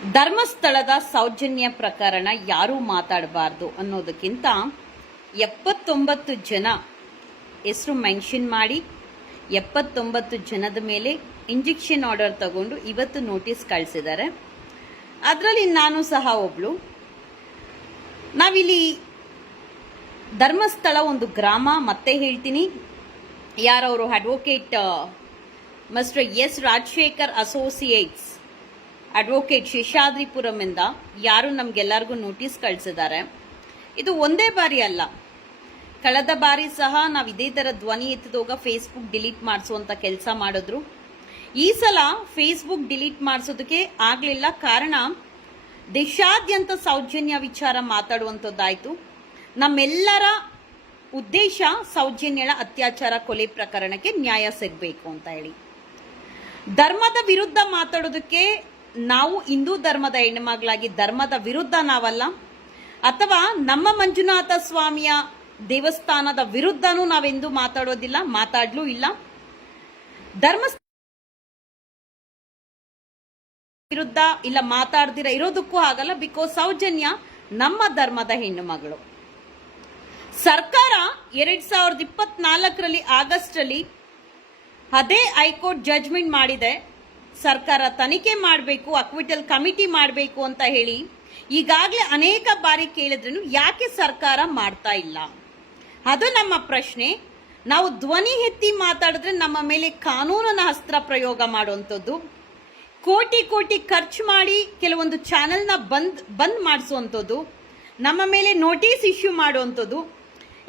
ಧರ್ಮಸ್ಥಳದ ಸೌಜನ್ಯ ಪ್ರಕರಣ ಯಾರೂ ಮಾತಾಡಬಾರ್ದು ಅನ್ನೋದಕ್ಕಿಂತ 79 ಜನ ಹೆಸರು ಮೆನ್ಷನ್ ಮಾಡಿ 79 ಜನದ ಮೇಲೆ ಇಂಜೆಕ್ಷನ್ ಆರ್ಡರ್ ತಗೊಂಡು ಇವತ್ತು ನೋಟಿಸ್ ಕಳಿಸಿದ್ದಾರೆ. ಅದರಲ್ಲಿ ನಾನು ಸಹ ಒಬ್ಳು. ನಾವಿಲ್ಲಿ ಧರ್ಮಸ್ಥಳ ಒಂದು ಗ್ರಾಮ, ಮತ್ತೆ ಹೇಳ್ತೀನಿ, ಯಾರವರು advocate mister S Rajashekar associates advocate Seshadripuram ಇಂದ ಯಾರು ನಮ್ಗೆಲ್ಲರಿಗೂ ನೋಟಿಸ್ ಕಳಿಸಿದ್ದಾರೆ. ಇದು ಒಂದೇ ಬಾರಿ ಅಲ್ಲ, ಕಳೆದ ಬಾರಿ ಸಹ ನಾವು ಇದೇ ತರ ಧ್ವನಿ ಎತ್ತಿದಾಗ ಫೇಸ್ಬುಕ್ ಡಿಲೀಟ್ ಮಾಡಿಸುವಂತ ಕೆಲಸ ಮಾಡಿದ್ರು. ಈ ಸಲ ಫೇಸ್ಬುಕ್ ಡಿಲೀಟ್ ಮಾಡಿಸೋದಕ್ಕೆ ಆಗ್ಲಿಲ್ಲ. ಕಾರಣ ದೇಶಾದ್ಯಂತ ಸೌಜನ್ಯ ವಿಚಾರ ಮಾತಾಡುವಂಥದ್ದಾಯ್ತು. ನಮ್ಮೆಲ್ಲರ ಉದ್ದೇಶ ಸೌಜನ್ಯಳ ಅತ್ಯಾಚಾರ ಕೊಲೆ ಪ್ರಕರಣಕ್ಕೆ ನ್ಯಾಯ ಸಿಗಬೇಕು ಅಂತ ಹೇಳಿ. ಧರ್ಮದ ವಿರುದ್ಧ ಮಾತಾಡೋದಕ್ಕೆ ನಾವು ಹಿಂದೂ ಧರ್ಮದ ಹೆಣ್ಣುಮಗಳಾಗಿ ಧರ್ಮದ ವಿರುದ್ಧ ನಾವಲ್ಲ, ಅಥವಾ ನಮ್ಮ ಮಂಜುನಾಥ ಸ್ವಾಮಿಯ ದೇವಸ್ಥಾನದ ವಿರುದ್ಧನೂ ನಾವೆಂದೂ ಮಾತಾಡೋದಿಲ್ಲ, ಮಾತಾಡ್ಲೂ ಇಲ್ಲ. ಧರ್ಮ ವಿರುದ್ಧ ಇಲ್ಲ ಮಾತಾಡ್ದಿರ ಇರೋದಕ್ಕೂ ಆಗಲ್ಲ. ಬಿಕಾಸ್ ಸೌಜನ್ಯ ನಮ್ಮ ಧರ್ಮದ ಹೆಣ್ಣು ಮಗಳು. ಸರ್ಕಾರ 2024 ಆಗಸ್ಟ್ ಅಲ್ಲಿ ಅದೇ ಹೈಕೋರ್ಟ್ ಜಡ್ಜ್ಮೆಂಟ್ ಮಾಡಿದೆ. ಸರ್ಕಾರ ತನಿಖೆ ಮಾಡಬೇಕು, ಅಕ್ವಿಟಲ್ ಕಮಿಟಿ ಮಾಡಬೇಕು ಅಂತ ಹೇಳಿ ಈಗಾಗಲೇ ಅನೇಕ ಬಾರಿ ಕೇಳಿದ್ರು. ಯಾಕೆ ಸರ್ಕಾರ ಮಾಡ್ತಾ ಇಲ್ಲ? ಅದು ನಮ್ಮ ಪ್ರಶ್ನೆ. ನಾವು ಧ್ವನಿ ಎತ್ತಿ ಮಾತಾಡಿದ್ರೆ ನಮ್ಮ ಮೇಲೆ ಕಾನೂನಿನ ಅಸ್ತ್ರ ಪ್ರಯೋಗ ಮಾಡುವಂಥದ್ದು, ಕೋಟಿ ಕೋಟಿ ಖರ್ಚು ಮಾಡಿ ಕೆಲವೊಂದು ಚಾನೆಲ್ನ ಬಂದ್ ಮಾಡಿಸುವಂಥದ್ದು, ನಮ್ಮ ಮೇಲೆ ನೋಟಿಸ್ ಇಶ್ಯೂ ಮಾಡುವಂಥದ್ದು.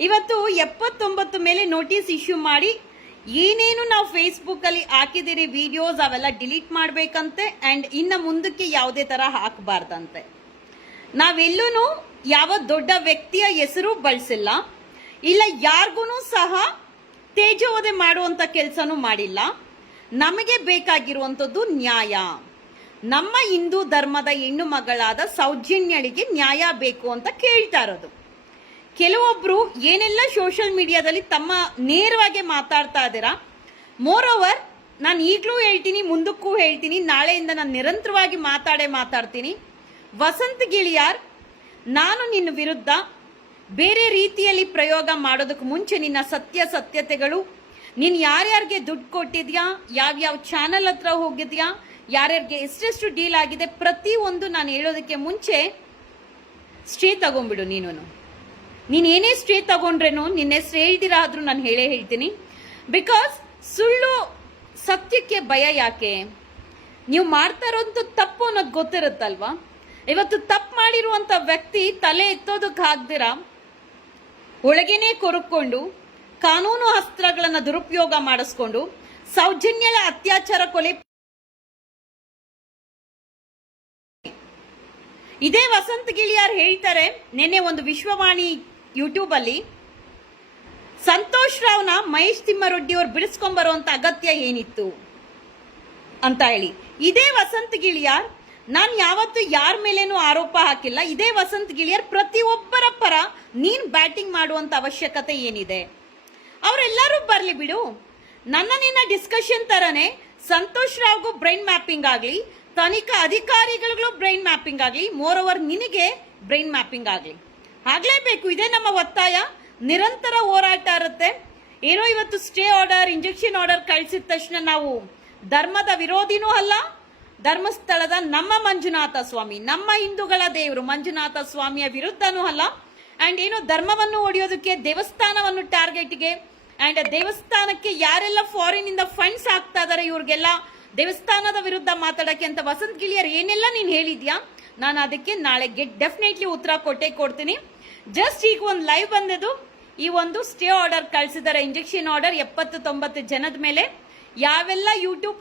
ಇವತ್ತು 79 ಮೇಲೆ ನೋಟಿಸ್ ಇಶ್ಯೂ ಮಾಡಿ ಏನೇನು ನಾವು ಫೇಸ್ಬುಕ್ ಅಲ್ಲಿ ಹಾಕಿದಿರಿ ವಿಡಿಯೋಸ್ ಅವೆಲ್ಲ ಡಿಲೀಟ್ ಮಾಡ್ಬೇಕಂತೆ. ಅಂಡ್ ಇನ್ನು ಮುಂದಕ್ಕೆ ಯಾವುದೇ ತರ ಹಾಕಬಾರ್ದಂತೆ. ನಾವೆಲ್ಲೂ ಯಾವ ದೊಡ್ಡ ವ್ಯಕ್ತಿಯ ಹೆಸರು ಬಳಸಿಲ್ಲ, ಇಲ್ಲ ಯಾರಿಗೂ ಸಹ ತೇಜೋವಧೆ ಮಾಡುವಂತ ಕೆಲಸನೂ ಮಾಡಿಲ್ಲ. ನಮಗೆ ಬೇಕಾಗಿರುವಂತದ್ದು ನ್ಯಾಯ. ನಮ್ಮ ಹಿಂದೂ ಧರ್ಮದ ಹೆಣ್ಣು ಮಗಳಾದ ಸೌಜನ್ಯಳಿಗೆ ನ್ಯಾಯ ಬೇಕು ಅಂತ ಕೇಳ್ತಾ ಇರೋದು. ಕೆಲವೊಬ್ರು ಏನೆಲ್ಲ ಸೋಷಿಯಲ್ ಮೀಡಿಯಾದಲ್ಲಿ ತಮ್ಮ ನೇರವಾಗಿ ಮಾತಾಡ್ತಾ ಇದ್ದೀರಾ. ಮೋರ್ ಓವರ್, ನಾನು ಈಗಲೂ ಹೇಳ್ತೀನಿ, ಮುಂದಕ್ಕೂ ಹೇಳ್ತೀನಿ, ನಾಳೆಯಿಂದ ನಾನು ನಿರಂತರವಾಗಿ ಮಾತಾಡ್ತೀನಿ. ವಸಂತ್ ಗಿಳಿಯಾರ್, ನಾನು ನಿನ್ನ ವಿರುದ್ಧ ಬೇರೆ ರೀತಿಯಲ್ಲಿ ಪ್ರಯೋಗ ಮಾಡೋದಕ್ಕೆ ಮುಂಚೆ ನಿನ್ನ ಸತ್ಯತೆಗಳು, ನೀನು ಯಾರ್ಯಾರಿಗೆ ದುಡ್ಡು ಕೊಟ್ಟಿದ್ಯಾ, ಯಾವ್ಯಾವ ಚಾನಲ್ ಹತ್ರ ಹೋಗಿದ್ಯಾ, ಯಾರ್ಯಾರಿಗೆ ಎಷ್ಟೆಷ್ಟು ಡೀಲ್ ಆಗಿದೆ, ಪ್ರತಿಯೊಂದು ನಾನು ಹೇಳೋದಕ್ಕೆ ಮುಂಚೆ ಸ್ಟೇ ತಗೊಂಡ್ಬಿಡು. ನೀನು ಏನೇ ಸ್ಟೇ ತಗೊಂಡ್ರೇನು ನಿನ್ನ ಹೆಸರು ಹೇಳ್ದಿರಾ ಆದ್ರೂ ನಾನು ಹೇಳ್ತೀನಿ. ಬಿಕಾಸ್ ಸುಳ್ಳು ಸತ್ಯಕ್ಕೆ ಭಯ ಯಾಕೆ? ನೀವು ಮಾಡ್ತಾ ಇರೋದು ತಪ್ಪು ಅನ್ನೋದು ಗೊತ್ತಿರುತ್ತಲ್ವಾ? ಇವತ್ತು ತಪ್ಪು ಮಾಡಿರುವಂತ ವ್ಯಕ್ತಿ ತಲೆ ಎತ್ತೋದಕ್ಕೆ ಆಗ್ದಿರ ಒಳಗೇನೆ ಕೊರಕೊಂಡು ಕಾನೂನು ಅಸ್ತ್ರಗಳನ್ನ ದುರುಪಯೋಗ ಮಾಡಿಸ್ಕೊಂಡು ಸೌಜನ್ಯಳ ಅತ್ಯಾಚಾರ ಕೊಲೆ. ಇದೇ ವಸಂತ್ ಗಿಳಿಯಾರ್ ಹೇಳ್ತಾರೆ, ನಿನ್ನೆ ಒಂದು ವಿಶ್ವವಾಣಿ ಯೂಟ್ಯೂಬ್ ಅಲ್ಲಿ, ಸಂತೋಷ್ ರಾವ್ನ ಮಹೇಶ್ ತಿಮ್ಮರೊಡ್ಡಿ ಅವ್ರು ಬಿಡಿಸ್ಕೊಂಡ್ಬರುವಂತ ಅಗತ್ಯ ಏನಿತ್ತು ಅಂತ ಹೇಳಿ. ಇದೇ ವಸಂತ್ ಗಿಳಿಯಾರ್, ನಾನು ಯಾವತ್ತೂ ಯಾರ ಮೇಲೇನೂ ಆರೋಪ ಹಾಕಿಲ್ಲ. ಇದೇ ವಸಂತ್ ಗಿಳಿಯಾರ್ ಪ್ರತಿಯೊಬ್ಬರ ಪರ ನೀನ್ ಬ್ಯಾಟಿಂಗ್ ಮಾಡುವಂತ ಅವಶ್ಯಕತೆ ಏನಿದೆ? ಅವರೆಲ್ಲರೂ ಬರ್ಲಿ ಬಿಡು. ನಿನ್ನ ಡಿಸ್ಕಷನ್ ತರನೇ ಸಂತೋಷ್ ರಾವ್ಗೂ ಬ್ರೈನ್ ಮ್ಯಾಪಿಂಗ್ ಆಗ್ಲಿ, ತನಿಖಾ ಅಧಿಕಾರಿಗಳಿಗೂ ಬ್ರೈನ್ ಮ್ಯಾಪಿಂಗ್ ಆಗಲಿ, ಮೋರ್ ಓವರ್ ನಿನಗೆ ಬ್ರೈನ್ ಮ್ಯಾಪಿಂಗ್ ಆಗಲಿ, ಆಗ್ಲೇಬೇಕು. ಇದೇ ನಮ್ಮ ಒತ್ತಾಯ. ನಿರಂತರ ಹೋರಾಟ ಇರುತ್ತೆ. ಏನೋ ಇವತ್ತು ಸ್ಟೇ ಆರ್ಡರ್, ಇಂಜೆಕ್ಷನ್ ಆರ್ಡರ್ ಕಳಿಸಿದ ತಕ್ಷಣ ನಾವು ಧರ್ಮದ ವಿರೋಧಿನೂ ಅಲ್ಲ, ಧರ್ಮಸ್ಥಳದ ನಮ್ಮ ಮಂಜುನಾಥ ಸ್ವಾಮಿ, ನಮ್ಮ ಹಿಂದೂಗಳ ದೇವರು ಮಂಜುನಾಥ ಸ್ವಾಮಿಯ ವಿರುದ್ಧನೂ ಅಲ್ಲ. ಅಂಡ್ ಏನು ಧರ್ಮವನ್ನು ಒಡೆಯೋದಕ್ಕೆ, ದೇವಸ್ಥಾನವನ್ನು ಟಾರ್ಗೆಟ್ಗೆ, ಅಂಡ್ ದೇವಸ್ಥಾನಕ್ಕೆ ಯಾರೆಲ್ಲ ಫಾರಿನ್ ಇಂದ ಫಂಡ್ಸ್ ಹಾಕ್ತಾ ಇದಾರೆ ಇವ್ರಿಗೆಲ್ಲ ದೇವಸ್ಥಾನದ ವಿರುದ್ಧ ಮಾತಾಡಕ್ಕೆ ಅಂತ ವಸಂತ್ ಗಿಳಿಯರ್ ಏನೆಲ್ಲ ನೀನ್ ಹೇಳಿದ್ಯಾ, ನಾನು ಅದಕ್ಕೆ ನಾಳೆ ಡೆಫಿನೆಟ್ಲಿ ಉತ್ತರ ಕೊಡ್ತೀನಿ. ಜಸ್ಟ್ ಈಗ ಒಂದು ಲೈವ್ ಬಂದದ್ದು, ಈ ಒಂದು ಸ್ಟೇ ಆರ್ಡರ್ ಕಳಿಸಿದ್ದಾರೆ, ಇಂಜೆಕ್ಷನ್ ಆರ್ಡರ್ 79 ಜನದ ಮೇಲೆ. ಯಾವೆಲ್ಲ ಯೂಟ್ಯೂಬ್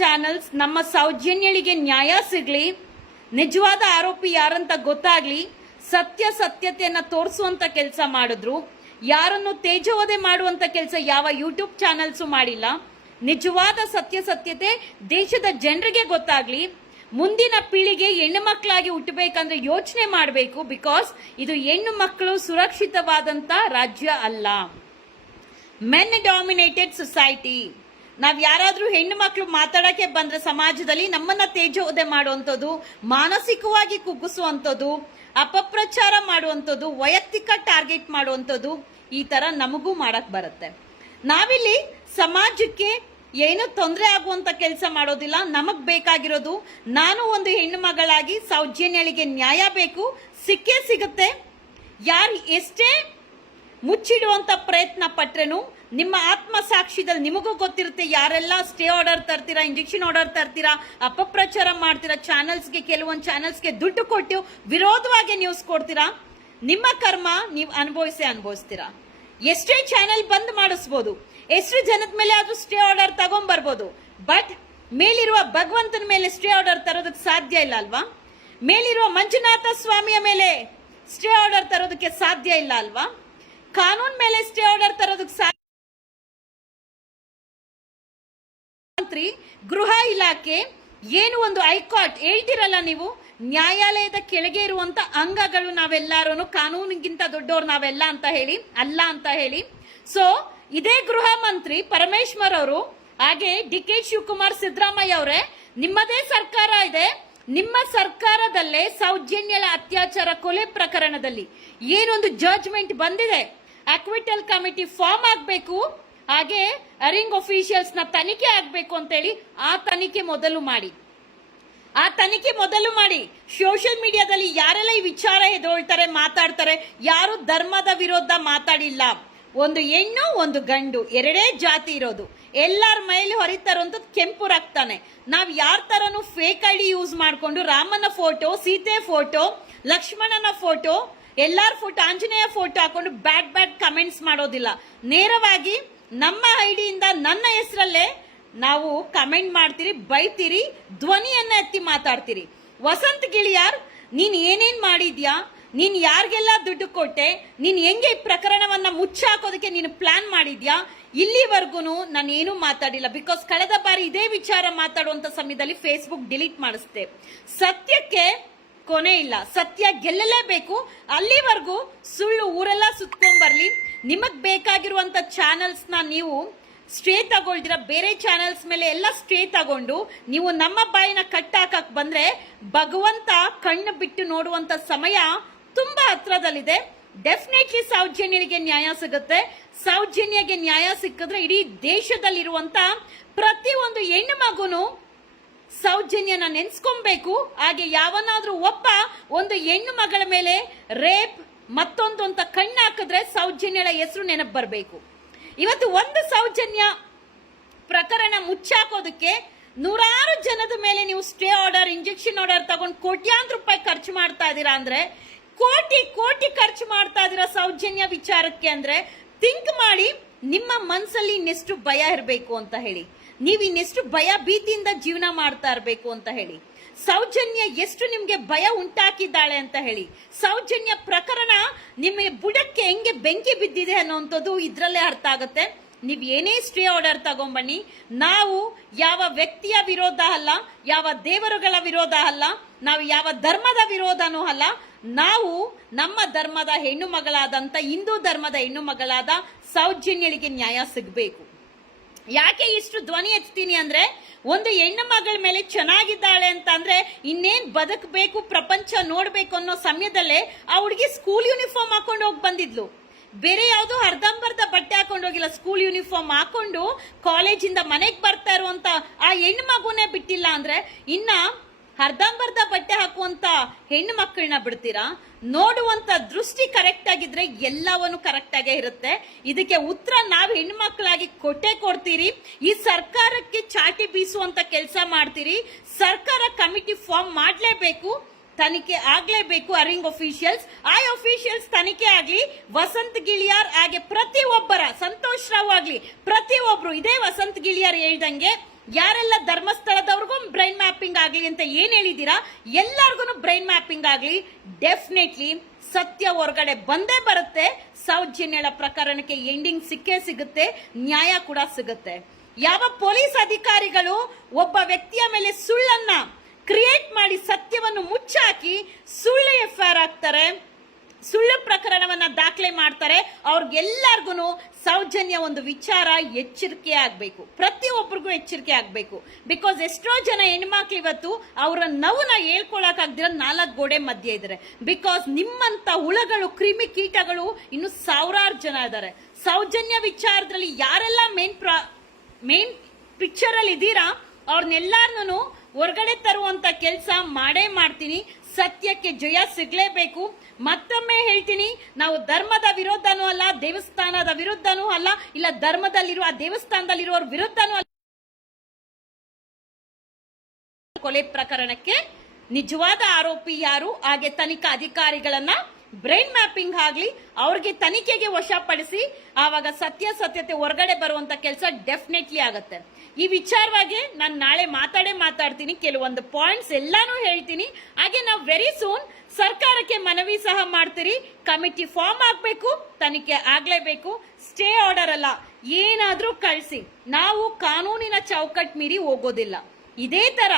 ಚಾನಲ್ಸ್ ನಮ್ಮ ಸೌಜನ್ಯಳಿಗೆ ನ್ಯಾಯ ಸಿಗ್ಲಿ, ನಿಜವಾದ ಆರೋಪಿ ಯಾರಂತ ಗೊತ್ತಾಗ್ಲಿ, ಸತ್ಯತೆಯನ್ನ ತೋರಿಸುವಂತ ಕೆಲಸ ಮಾಡಿದ್ರು. ಯಾರನ್ನು ತೇಜೋವಧೆ ಮಾಡುವಂತ ಕೆಲಸ ಯಾವ ಯೂಟ್ಯೂಬ್ ಚಾನಲ್ಸ್ ಮಾಡಿಲ್ಲ. ನಿಜವಾದ ಸತ್ಯತೆ ದೇಶದ ಜನರಿಗೆ ಗೊತ್ತಾಗ್ಲಿ. ಮುಂದಿನ ಪೀಳಿಗೆ ಹೆಣ್ಣು ಮಕ್ಕಳಾಗಿ ಹುಟ್ಟಬೇಕಂದ್ರೆ ಯೋಚನೆ ಮಾಡಬೇಕು. ಬಿಕಾಸ್ ಇದು ಹೆಣ್ಣು ಮಕ್ಕಳು ಸುರಕ್ಷಿತವಾದಂತ ರಾಜ್ಯ ಅಲ್ಲ. Men dominated society. ನಾವ್ ಯಾರಾದ್ರೂ ಹೆಣ್ಣು ಮಕ್ಕಳು ಮಾತಾಡಕ್ಕೆ ಬಂದ್ರೆ ಸಮಾಜದಲ್ಲಿ ನಮ್ಮನ್ನ ತೇಜೋವಧೆ ಮಾಡುವಂಥದ್ದು, ಮಾನಸಿಕವಾಗಿ ಕುಗ್ಗಿಸುವಂಥದ್ದು, ಅಪಪ್ರಚಾರ ಮಾಡುವಂಥದ್ದು, ವೈಯಕ್ತಿಕ ಟಾರ್ಗೆಟ್ ಮಾಡುವಂಥದ್ದು, ಈ ತರ ನಮಗೂ ಮಾಡಕ್ ಬರುತ್ತೆ. ನಾವಿಲ್ಲಿ ಸಮಾಜಕ್ಕೆ ಏನು ತೊಂದರೆ ಆಗುವಂತ ಕೆಲಸ ಮಾಡೋದಿಲ್ಲ. ನಮಗ್ ಬೇಕಾಗಿರೋದು, ನಾನು ಒಂದು ಹೆಣ್ಣು ಮಗಳಾಗಿ ಸೌಜನ್ಯಳಿಗೆ ನ್ಯಾಯ ಬೇಕು, ಸಿಕ್ಕೇ ಸಿಗುತ್ತೆ. ಯಾರು ಎಷ್ಟೇ ಮುಚ್ಚಿಡುವಂತ ಪ್ರಯತ್ನ ಪಟ್ರೇನು ನಿಮ್ಮ ಆತ್ಮ ಸಾಕ್ಷಿದಲ್ಲಿ ನಿಮಗೂ ಗೊತ್ತಿರುತ್ತೆ ಯಾರೆಲ್ಲ ಸ್ಟೇ ಆರ್ಡರ್ ತರ್ತೀರಾ, ಇಂಜೆಕ್ಷನ್ ಆರ್ಡರ್ ತರ್ತೀರಾ, ಅಪಪ್ರಚಾರ ಮಾಡ್ತೀರಾ, ಚಾನೆಲ್ಸ್ಗೆ ಕೆಲವೊಂದು ಚಾನೆಲ್ಸ್ಗೆ ದುಡ್ಡು ಕೊಟ್ಟು ವಿರೋಧವಾಗಿ ನ್ಯೂಸ್ ಕೊಡ್ತೀರಾ. ನಿಮ್ಮ ಕರ್ಮ ನೀವು ಅನುಭವಿಸ್ತೀರಾ. ಎಷ್ಟೇ ಚಾನೆಲ್ ಬಂದ್ ಮಾಡಿಸ್ಬೋದು, ಎಷ್ಟು ಜನದ ಮೇಲೆ ಆದ್ರೂ ಸ್ಟೇ ಆರ್ಡರ್ ತಗೊಂಡ್ಬರ್ಬೋದು, ಬಟ್ ಮೇಲಿರುವ ಭಗವಂತನ ಮೇಲೆ ಸ್ಟೇ ಆರ್ಡರ್ ತರೋದಕ್ಕೆ ಸಾಧ್ಯ ಇಲ್ಲ ಅಲ್ವಾ? ಮೇಲಿರುವ ಮಂಜುನಾಥ ಸ್ವಾಮಿಯ ಮೇಲೆ ಸ್ಟೇ ಆರ್ಡರ್ ತರೋದಕ್ಕೆ ಸಾಧ್ಯ ಇಲ್ಲ ಅಲ್ವಾ? ಕಾನೂನ್ ಮೇಲೆ ಸ್ಟೇ ಆರ್ಡರ್ ತರೋದಕ್ಕೆ ಸಾಧ್ಯ. ಮಂತ್ರಿ, ಗೃಹ ಇಲಾಖೆ, ಏನು ಒಂದು ಹೈಕೋರ್ಟ್ ಹೇಳ್ತಿರಲ್ಲ ನೀವು, ನ್ಯಾಯಾಲಯದ ಕೆಳಗೆ ಇರುವಂತ ಅಂಗಗಳು ನಾವೆಲ್ಲಾರು, ಕಾನೂನಿಗಿಂತ ದೊಡ್ಡವ್ರು ನಾವೆಲ್ಲ ಅಂತ ಹೇಳಿ ಅಲ್ಲ ಅಂತ ಹೇಳಿ. ಸೊ ಇದೇ ಗೃಹ ಮಂತ್ರಿ ಪರಮೇಶ್ವರ್ ಅವರು, ಹಾಗೆ DK ಶಿವಕುಮಾರ್, ಸಿದ್ದರಾಮಯ್ಯ ಅವರೇ, ನಿಮ್ಮದೇ ಸರ್ಕಾರ ಇದೆ. ನಿಮ್ಮ ಸರ್ಕಾರದಲ್ಲೇ ಸೌಜನ್ಯಳ ಅತ್ಯಾಚಾರ ಕೊಲೆ ಪ್ರಕರಣದಲ್ಲಿ ಏನೊಂದು ಜಡ್ಜ್ಮೆಂಟ್ ಬಂದಿದೆ, ಅಕ್ವಿಟಲ್ ಕಮಿಟಿ ಫಾರ್ಮ್ ಆಗಬೇಕು, ಹಾಗೆ ಅರಿಂಗ್ ಅಫಿಷಿಯಲ್ಸ್ ನ ತನಿಖೆ ಆಗ್ಬೇಕು ಅಂತ ಹೇಳಿ ಆ ತನಿಖೆ ಮೊದಲು ಮಾಡಿ. ಸೋಷಿಯಲ್ ಮೀಡಿಯಾದಲ್ಲಿ ಯಾರೆಲ್ಲ ಈ ವಿಚಾರ ಎದೊಳ್ತಾರೆ, ಮಾತಾಡ್ತಾರೆ, ಯಾರು ಧರ್ಮದ ವಿರೋಧ ಮಾತಾಡಿಲ್ಲ. ಒಂದು ಹೆಣ್ಣು ಒಂದು ಗಂಡು ಎರಡೇ ಜಾತಿ ಇರೋದು, ಎಲ್ಲರ ಮೈಲಿ ಹೊರಿತಾರಂತದ್ದು ಕೆಂಪು ರಕ್ತಾನೆ. ನಾವ್ ಯಾರ ತರನು ಫೇಕ್ ಐಡಿ ಯೂಸ್ ಮಾಡ್ಕೊಂಡು ರಾಮನ ಫೋಟೋ, ಸೀತೆ ಫೋಟೋ, ಲಕ್ಷ್ಮಣನ ಫೋಟೋ, ಎಲ್ಲಾರ ಫೋಟೋ, ಆಂಜನೇಯ ಫೋಟೋ ಹಾಕೊಂಡು ಬ್ಯಾಡ್ ಕಮೆಂಟ್ಸ್ ಮಾಡೋದಿಲ್ಲ. ನೇರವಾಗಿ ನಮ್ಮ ಐಡಿಯಿಂದ ನನ್ನ ಹೆಸರಲ್ಲೇ ನಾವು ಕಮೆಂಟ್ ಮಾಡ್ತೀರಿ, ಬೈತೀರಿ, ಧ್ವನಿಯನ್ನ ಎತ್ತಿ ಮಾತಾಡ್ತೀರಿ. ವಸಂತ್ ಗಿಳಿಯಾರ್, ನೀನ್ ಏನೇನ್ ಮಾಡಿದ್ಯಾ, ನೀನ್ ಯಾರಿಗೆಲ್ಲ ದುಡ್ಡು ಕೊಟ್ಟೆ, ನೀನ್ ಹೆಂಗೆ ಈ ಪ್ರಕರಣವನ್ನ ಮುಚ್ಚಾಕೋದಕ್ಕೆ ನೀನು ಪ್ಲಾನ್ ಮಾಡಿದ್ಯಾ, ಇಲ್ಲಿವರೆಗೂ ನಾನು ಏನು ಮಾತಾಡಿಲ್ಲ. ಬಿಕಾಸ್ ಕಳೆದ ಬಾರಿ ಇದೇ ವಿಚಾರ ಮಾತಾಡುವಂತ ಸಮಯದಲ್ಲಿ ಫೇಸ್ಬುಕ್ ಡಿಲೀಟ್ ಮಾಡಿಸ್ದೆ. ಸತ್ಯಕ್ಕೆ ಕೊನೆ ಇಲ್ಲ, ಸತ್ಯ ಗೆಲ್ಲಲೇಬೇಕು. ಅಲ್ಲಿವರೆಗೂ ಸುಳ್ಳು ಊರೆಲ್ಲ ಸುತ್ಕೊಂಡ್ ಬರ್ಲಿ. ನಿಮಗ್ ಬೇಕಾಗಿರುವಂತ ಚಾನೆಲ್ಸ್ ನ ನೀವು ಸ್ಟೇ ತಗೊಳ್ದಿರ, ಬೇರೆ ಚಾನೆಲ್ಸ್ ಮೇಲೆ ಎಲ್ಲ ಸ್ಟೇ ತಗೊಂಡು ನೀವು ನಮ್ಮ ಬಾಯಿನ ಕಟ್ಟಾಕಕ್ ಬಂದ್ರೆ ಭಗವಂತ ಕಣ್ಣು ಬಿಟ್ಟು ನೋಡುವಂತ ಸಮಯ ತುಂಬಾ ಹತ್ರದಲ್ಲಿದೆ. ಡೆಫಿನೆಟ್ಲಿ ಸೌಜನ್ಯಗೆ ನ್ಯಾಯ ಸಿಗುತ್ತೆ. ಸೌಜನ್ಯಗೆ ನ್ಯಾಯ ಸಿಕ್ಕಿದ್ರೆ ಇಡೀ ದೇಶದಲ್ಲಿರುವಂತ ಪ್ರತಿಯೊಂದು ಹೆಣ್ಣು ಮಗುನು ಸೌಜನ್ಯನ ನೆನ್ಸ್ಕೊಬೇಕು. ಹಾಗೆ ಯಾವನಾದ್ರೂ ಒಬ್ಬ ಒಂದು ಹೆಣ್ಣು ಮಗಳ ಮೇಲೆ ರೇಪ್ ಮತ್ತೊಂದು ಅಂತ ಕಣ್ಣು ಹಾಕಿದ್ರೆ ಸೌಜನ್ಯಳ ಹೆಸರು ನೆನಪು ಬರಬೇಕು. ಇವತ್ತು ಒಂದು ಸೌಜನ್ಯ ಪ್ರಕರಣ ಮುಚ್ಚಾಕೋದಕ್ಕೆ ನೂರಾರು ಜನದ ಮೇಲೆ ನೀವು ಸ್ಟೇ ಆರ್ಡರ್, ಇಂಜೆಕ್ಷನ್ ಆರ್ಡರ್ ತಗೊಂಡು ಕೋಟ್ಯಾಂತರ ರೂಪಾಯಿ ಖರ್ಚು ಮಾಡ್ತಾ ಇದೀರಾ ಅಂದ್ರೆ, ಕೋಟಿ ಖರ್ಚು ಮಾಡ್ತಾ ಇದೀರಾ ಸೌಜನ್ಯ ವಿಚಾರಕ್ಕೆ ಅಂದ್ರೆ, ಥಿಂಕ್ ಮಾಡಿ ನಿಮ್ಮ ಮನಸ್ಸಲ್ಲಿ ಇನ್ನೆಷ್ಟು ಭಯ ಇರಬೇಕು ಅಂತ ಹೇಳಿ, ನೀವು ಇನ್ನೆಷ್ಟು ಭಯ ಭೀತಿಯಿಂದ ಜೀವನ ಮಾಡ್ತಾ ಇರಬೇಕು ಅಂತ ಹೇಳಿ, ಸೌಜನ್ಯ ಎಷ್ಟು ನಿಮ್ಗೆ ಭಯ ಉಂಟಾಕಿದ್ದಾಳೆ ಅಂತ ಹೇಳಿ, ಸೌಜನ್ಯ ಪ್ರಕರಣ ನಿಮಗೆ ಬುಡಕ್ಕೆ ಹೆಂಗೆ ಬೆಂಕಿ ಬಿದ್ದಿದೆ ಅನ್ನೋಂಥದ್ದು ಇದ್ರಲ್ಲೇ ಅರ್ಥ ಆಗುತ್ತೆ. ನೀವ್ ಏನೇ ಸ್ಟೇ ಆರ್ಡರ್ ತಗೊಂಬನ್ನಿ, ನಾವು ಯಾವ ವ್ಯಕ್ತಿಯ ವಿರೋಧ ಅಲ್ಲ, ಯಾವ ದೇವರುಗಳ ವಿರೋಧ ಅಲ್ಲ, ನಾವು ಯಾವ ಧರ್ಮದ ವಿರೋಧನೂ ಅಲ್ಲ. ನಾವು ನಮ್ಮ ಧರ್ಮದ ಹೆಣ್ಣು ಮಗಳಾದಂತ, ಹಿಂದೂ ಧರ್ಮದ ಹೆಣ್ಣು ಮಗಳಾದ ಸೌಜನ್ಯಳಿಗೆ ನ್ಯಾಯ ಸಿಗಬೇಕು. ಯಾಕೆ ಇಷ್ಟು ಧ್ವನಿ ಎತ್ತೀನಿ ಅಂದ್ರೆ, ಒಂದು ಹೆಣ್ಣು ಮಗಳ ಮೇಲೆ ಚೆನ್ನಾಗಿದ್ದಾಳೆ ಅಂತ ಅಂದ್ರೆ ಇನ್ನೇನ್ ಬದುಕಬೇಕು, ಪ್ರಪಂಚ ನೋಡ್ಬೇಕು ಅನ್ನೋ ಸಮಯದಲ್ಲೇ ಆ ಹುಡುಗಿ ಸ್ಕೂಲ್ ಯೂನಿಫಾರ್ಮ್ ಹಾಕೊಂಡು ಹೋಗಿ ಬಂದಿದ್ಲು. ಬೇರೆ ಯಾವ್ದು ಅರ್ಧಂಬರ್ಧ ಬಟ್ಟೆ ಹಾಕೊಂಡು ಹೋಗಿಲ್ಲ, ಸ್ಕೂಲ್ ಯೂನಿಫಾರ್ಮ್ ಹಾಕೊಂಡು ಕಾಲೇಜಿಂದ ಮನೆಗೆ ಬರ್ತಾ ಇರುವಂತ ಆ ಹೆಣ್ಣು ಮಗುನೇ ಬಿಟ್ಟಿಲ್ಲ ಅಂದ್ರೆ ಇನ್ನ ಅರ್ಧಂಬರ್ಧ ಬಟ್ಟೆ ಹಾಕುವಂತ ಹೆಣ್ಣು ಮಕ್ಕಳನ್ನ ಬಿಡ್ತೀರಾ? ನೋಡುವಂತ ದೃಷ್ಟಿ ಕರೆಕ್ಟ್ ಆಗಿದ್ರೆ ಎಲ್ಲವನ್ನೂ ಕರೆಕ್ಟ್ ಆಗೇ ಇರುತ್ತೆ. ಇದಕ್ಕೆ ಉತ್ತರ ನಾವು ಹೆಣ್ಣು ಮಕ್ಕಳಾಗಿ ಕೊಡ್ತೀರಿ. ಈ ಸರ್ಕಾರಕ್ಕೆ ಚಾಟಿ ಬೀಸುವಂತ ಕೆಲಸ ಮಾಡ್ತೀರಿ. ಸರ್ಕಾರ ಕಮಿಟಿ ಫಾರ್ಮ್ ಮಾಡ್ಲೇಬೇಕು, ತನಿಖೆ ಆಗ್ಲೇಬೇಕು. ಅರಿಂಗ್ ಅಫಿಷಿಯಲ್ಸ್, ಆ ಅಫಿಷಿಯಲ್ಸ್ ತನಿಖೆ ಆಗ್ಲಿ. ವಸಂತ್ ಗಿಳಿಯಾರ್ ಹಾಗೆ ಪ್ರತಿಯೊಬ್ಬರ, ಸಂತೋಷ್ ರಾವ್ ಆಗ್ಲಿ, ಪ್ರತಿಯೊಬ್ರು ಇದೇ ವಸಂತ್ ಗಿಳಿಯಾರ್ ಹೇಳ್ದಂಗೆ ಯಾರೆಲ್ಲ ಧರ್ಮಸ್ಥಳದವ್ರಿಗೂ ಬ್ರೈನ್ ಮ್ಯಾಪಿಂಗ್ ಆಗ್ಲಿ ಅಂತ ಏನ್ ಹೇಳಿದೀರಾ, ಎಲ್ಲರಿಗೂ ಬ್ರೈನ್ ಮ್ಯಾಪಿಂಗ್ ಆಗ್ಲಿ. ಡೆಫಿನೆಟ್ಲಿ ಸತ್ಯ ಹೊರಗಡೆ ಬಂದೇ ಬರುತ್ತೆ. ಸೌಜನ್ಯಳ ಪ್ರಕರಣಕ್ಕೆ ಎಂಡಿಂಗ್ ಸಿಕ್ಕೇ ಸಿಗುತ್ತೆ, ನ್ಯಾಯ ಕೂಡ ಸಿಗುತ್ತೆ. ಯಾವ ಪೊಲೀಸ್ ಅಧಿಕಾರಿಗಳು ಒಬ್ಬ ವ್ಯಕ್ತಿಯ ಮೇಲೆ ಸುಳ್ಳನ್ನ ಕ್ರಿಯೇಟ್ ಮಾಡಿ ಸತ್ಯವನ್ನು ಮುಚ್ಚಾಕಿ ಸುಳ್ಳು FIR ಆಗ್ತಾರೆ, ಸುಳ್ಳು ಪ್ರಕರಣವನ್ನ ದಾಖಲೆ ಮಾಡ್ತಾರೆ, ಅವ್ರಿಗೆಲ್ಲರಿಗೂ ಸೌಜನ್ಯ ಒಂದು ವಿಚಾರ ಎಚ್ಚರಿಕೆ ಆಗ್ಬೇಕು, ಪ್ರತಿಯೊಬ್ಬರಿಗೂ ಎಚ್ಚರಿಕೆ ಆಗ್ಬೇಕು. ಬಿಕಾಸ್ ಎಷ್ಟೋ ಜನ ಹೆಣ್ಮಕ್ಳು ಇವತ್ತು ಅವರ ನೋವನ್ನ ಹೇಳ್ಕೊಳಕ್ ಆಗ್ದಿರ 4 ಗೋಡೆ ಮಧ್ಯೆ ಇದ್ದಾರೆ. ಬಿಕಾಸ್ ನಿಮ್ಮಂತ ಹುಳಗಳು, ಕ್ರಿಮಿ ಕೀಟಗಳು ಇನ್ನು ಸಾವಿರಾರು ಜನ ಇದ್ದಾರೆ. ಸೌಜನ್ಯ ವಿಚಾರದಲ್ಲಿ ಯಾರೆಲ್ಲ ಮೇನ್ ಪಿಕ್ಚರ್ ಅಲ್ಲಿ ಇದ್ದೀರಾ ಅವ್ರನ್ನೆಲ್ಲಾರನು ಹೊರಗಡೆ ತರುವಂತ ಕೆಲಸ ಮಾಡೇ ಮಾಡ್ತೀನಿ. ಸತ್ಯಕ್ಕೆ ಜಯ ಸಿಗ್ಲೇಬೇಕು. ಮತ್ತೊಮ್ಮೆ ಹೇಳ್ತೀನಿ, ನಾವು ಧರ್ಮದ ವಿರುದ್ಧನೂ ಅಲ್ಲ, ದೇವಸ್ಥಾನದ ವಿರುದ್ಧನೂ ಅಲ್ಲ, ಇಲ್ಲ ಧರ್ಮದಲ್ಲಿರುವ ದೇವಸ್ಥಾನದಲ್ಲಿರುವವ್ರ ವಿರುದ್ಧನೂ ಅಲ್ಲ. ಕೊಲೆ ಪ್ರಕರಣಕ್ಕೆ ನಿಜವಾದ ಆರೋಪಿ ಯಾರು, ಹಾಗೆ ತನಿಖಾ ಅಧಿಕಾರಿಗಳನ್ನ ಬ್ರೈನ್ ಮ್ಯಾಪಿಂಗ್ ಆಗ್ಲಿ, ಅವ್ರಿಗೆ ತನಿಖೆಗೆ ವಶಪಡಿಸಿ ಆವಾಗ ಸತ್ಯತೆ ಹೊರಗಡೆ ಬರುವಂತ ಕೆಲಸ ಡೆಫಿನೆಟ್ಲಿ ಆಗತ್ತೆ. ಈ ವಿಚಾರವಾಗಿ ನಾನು ನಾಳೆ ಮಾತಾಡ್ತೀನಿ. ಕೆಲವೊಂದು ಪಾಯಿಂಟ್ಸ್ ಎಲ್ಲಾನು ಹೇಳ್ತೀನಿ. ಹಾಗೆ ನಾವು ವೆರಿ ಸೂನ್ ಸರ್ಕಾರಕ್ಕೆ ಮನವಿ ಸಹ ಮಾಡ್ತೀರಿ. ಕಮಿಟಿ ಫಾರ್ಮ್ ಆಗ್ಬೇಕು, ತನಿಖೆ ಆಗ್ಲೇಬೇಕು. ಸ್ಟೇ ಆರ್ಡರ್ ಅಲ್ಲ, ಏನಾದ್ರೂ ಕಳಿಸಿ, ನಾವು ಕಾನೂನಿನ ಚೌಕಟ್ಟು ಮೀರಿ ಹೋಗೋದಿಲ್ಲ. ಇದೇ ತರ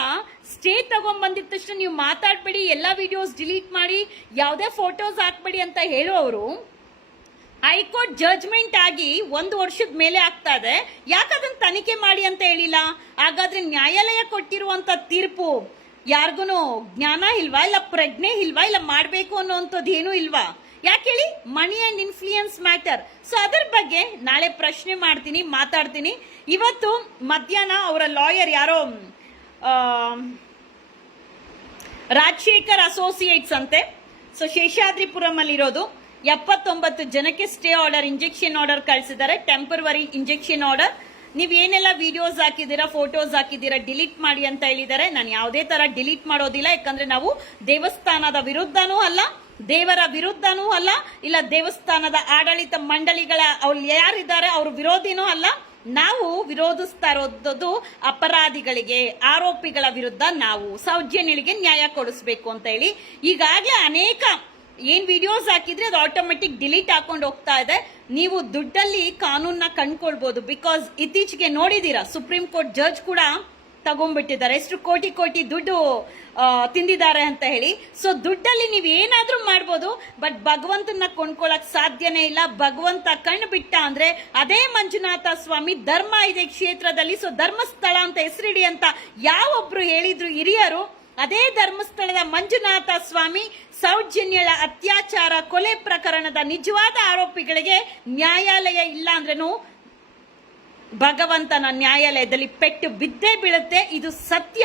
ಸ್ಟೇ ತಗೊಂಡ್ಬಂದಿದ ತಕ್ಷಣ ನೀವು ಮಾತಾಡ್ಬೇಡಿ, ಎಲ್ಲಾ ವಿಡಿಯೋಸ್ ಡಿಲೀಟ್ ಮಾಡಿ, ಯಾವುದೇ ಫೋಟೋಸ್ ಹಾಕ್ಬೇಡಿ ಅಂತ ಹೇಳುವವರು ಹೈಕೋರ್ಟ್ ಜಡ್ಜ್ಮೆಂಟ್ ಆಗಿ 1 ವರ್ಷದ ಮೇಲೆ ಆಗ್ತಾ ಇದೆ. ಯಾಕದನ್ನ ತನಿಖೆ ಮಾಡಿ ಅಂತ ಹೇಳಿಲ್ಲ? ಹಾಗಾದ್ರೆ ನ್ಯಾಯಾಲಯ ಕೊಟ್ಟಿರುವಂತ ತೀರ್ಪು ಯಾರಿಗೂ ಜ್ಞಾನ ಇಲ್ವಾ, ಇಲ್ಲ ಪ್ರಜ್ಞೆ ಇಲ್ವಾ, ಇಲ್ಲ ಮಾಡ್ಬೇಕು ಅನ್ನೋಂಥದ್ದು ಏನೂ ಇಲ್ವಾ? ಯಾಕೆ ಹೇಳಿ? Money and influence matter. So ಅದರ ಬಗ್ಗೆ ನಾಳೆ ಪ್ರಶ್ನೆ ಮಾಡ್ತೀನಿ, ಮಾತಾಡ್ತೀನಿ. ಇವತ್ತು ಮಧ್ಯಾಹ್ನ ಅವರ ಲಾಯರ್ ಯಾರೋ ರಾಜಶೇಖರ್ ಅಸೋಸಿಯೇಟ್ಸ್ ಅಂತೆ, ಸೊ ಶೇಷಾದ್ರಿಪುರಂ ಅಲ್ಲಿ ಇರೋದು, 79 ಜನಕ್ಕೆ ಸ್ಟೇ ಆರ್ಡರ್, ಇಂಜೆಕ್ಷನ್ ಆರ್ಡರ್ ಕಳಿಸಿದ್ದಾರೆ. Temporary injection order. ನೀವ್ ಏನೆಲ್ಲ ವಿಡಿಯೋಸ್ ಹಾಕಿದ್ದೀರಾ, ಫೋಟೋಸ್ ಹಾಕಿದ್ದೀರಾ, ಡಿಲೀಟ್ ಮಾಡಿ ಅಂತ ಹೇಳಿದ್ದಾರೆ. ನಾನು ಯಾವುದೇ ತರ ಡಿಲೀಟ್ ಮಾಡೋದಿಲ್ಲ. ಯಾಕಂದ್ರೆ ನಾವು ದೇವಸ್ಥಾನದ ವಿರುದ್ಧನೂ ಅಲ್ಲ, ದೇವರ ವಿರುದ್ಧನೂ ಅಲ್ಲ, ಇಲ್ಲ ದೇವಸ್ಥಾನದ ಆಡಳಿತ ಮಂಡಳಿಗಳ ಅವ್ರು ಯಾರಿದ್ದಾರೆ ಅವ್ರ ವಿರೋಧಿನೂ ಅಲ್ಲ. ನಾವು ವಿರೋಧಿಸ್ತಾ ಇರೋದು ಅಪರಾಧಿಗಳಿಗೆ, ಆರೋಪಿಗಳ ವಿರುದ್ಧ ನಾವು ಸೌಜನ್ಯಗಳಿಗೆ ನ್ಯಾಯ ಕೊಡಿಸ್ಬೇಕು ಅಂತ ಹೇಳಿ ಈಗಾಗಲೇ ಅನೇಕ ವಿಡಿಯೋಸ್ ಹಾಕಿದ್ರೆ ಅದು ಆಟೋಮೆಟಿಕ್ ಡಿಲೀಟ್ ಹಾಕೊಂಡು ಹೋಗ್ತಾ ಇದೆ. ನೀವು ದುಡ್ಡಲ್ಲಿ ಕಾನೂನ್ನ ಕಂಡ್ಕೊಳ್ಬಹುದು. ಬಿಕಾಸ್ ಇತ್ತೀಚೆಗೆ ನೋಡಿದೀರಾ, ಸುಪ್ರೀಂ ಕೋರ್ಟ್ ಜಡ್ಜ್ ಕೂಡ ತಗೊಂಡ್ಬಿಟ್ಟಿದ್ದಾರೆ, ಎಷ್ಟು ಕೋಟಿ ದುಡ್ಡು ತಿಂದಿದ್ದಾರೆ ಅಂತ ಹೇಳಿ. ಸೊ ದುಡ್ಡಲ್ಲಿ ನೀವು ಏನಾದ್ರೂ ಮಾಡ್ಬೋದು, ಬಟ್ ಭಗವಂತನ ಕೊಂಡ್ಕೊಳಕ್ ಸಾಧ್ಯನೇ ಇಲ್ಲ. ಭಗವಂತ ಕಣ್ಣು ಬಿಟ್ಟ ಅಂದ್ರೆ ಅದೇ ಮಂಜುನಾಥ ಸ್ವಾಮಿ ಧರ್ಮ ಇದೆ ಕ್ಷೇತ್ರದಲ್ಲಿ, ಸೊ ಧರ್ಮಸ್ಥಳ ಅಂತ ಹೆಸರಿಡಿ ಅಂತ ಯಾವೊಬ್ರು ಹೇಳಿದ್ರು ಹಿರಿಯರು, ಅದೇ ಧರ್ಮಸ್ಥಳದ ಮಂಜುನಾಥ ಸ್ವಾಮಿ ಸೌಜನ್ಯಳ ಅತ್ಯಾಚಾರ ಕೊಲೆ ಪ್ರಕರಣದ ನಿಜವಾದ ಆರೋಪಿಗಳಿಗೆ ನ್ಯಾಯಾಲಯ ಇಲ್ಲ ಅಂದ್ರೇನು ಭಗವಂತನ ನ್ಯಾಯಾಲಯದಲ್ಲಿ ಪೆಟ್ಟು ಬಿದ್ದೇ ಬೀಳುತ್ತೆ. ಇದು ಸತ್ಯ.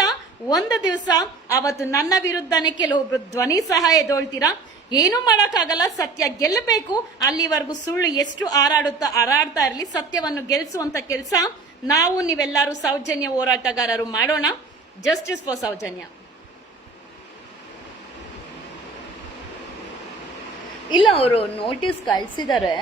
ಒಂದು ದಿವಸ ಅವತ್ತು ನನ್ನ ವಿರುದ್ಧನೇ ಕೆಲವೊಬ್ರು ಧ್ವನಿ ಸಹ ಎದೊಳ್ತೀರಾ. ಏನು ಮಾಡಕ್ಕಾಗಲ್ಲ, ಸತ್ಯ ಗೆಲ್ಲಬೇಕು. ಅಲ್ಲಿವರೆಗೂ ಸುಳ್ಳು ಎಷ್ಟು ಹಾರಾಡ್ತಾ ಇರಲಿ, ಸತ್ಯವನ್ನು ಗೆಲ್ಲಿಸುವಂತ ಕೆಲಸ ನಾವು ನೀವೆಲ್ಲರೂ ಸೌಜನ್ಯ ಹೋರಾಟಗಾರರು ಮಾಡೋಣ. Justice for Soujanya. ಇಲ್ಲ, ಅವರು ನೋಟಿಸ್ ಕಳಿಸಿದ್ದಾರೆ.